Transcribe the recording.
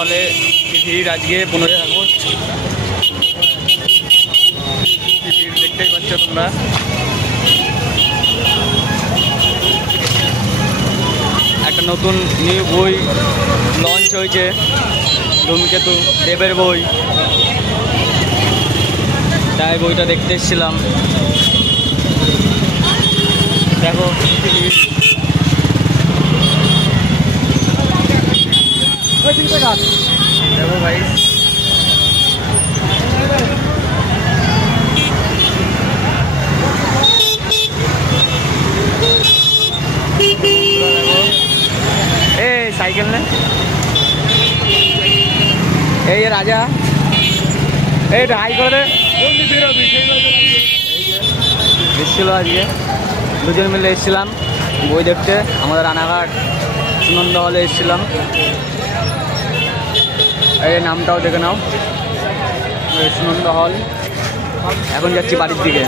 হলে ভিড় আজকে 15ই আগস্ট। ভিড় দেখতেই পাচ্ছ তোমরা। একটা নতুন নিউ বই লঞ্চ হয়েছে, ধূমকেতু দেবের বই, তাই বইটা দেখতে এসেছিলাম। দেখো দেখো ভাই, साइकिल ने ये राजा हाई कर दे आज के दुजन मिले বই দেখতে আমাদের রানাঘাট সুনন্দা হলে এসেছিলাম। এই নামটাও দেখে নাও, সুনন্দা হল। এখন যাচ্ছি বাড়ির দিকে।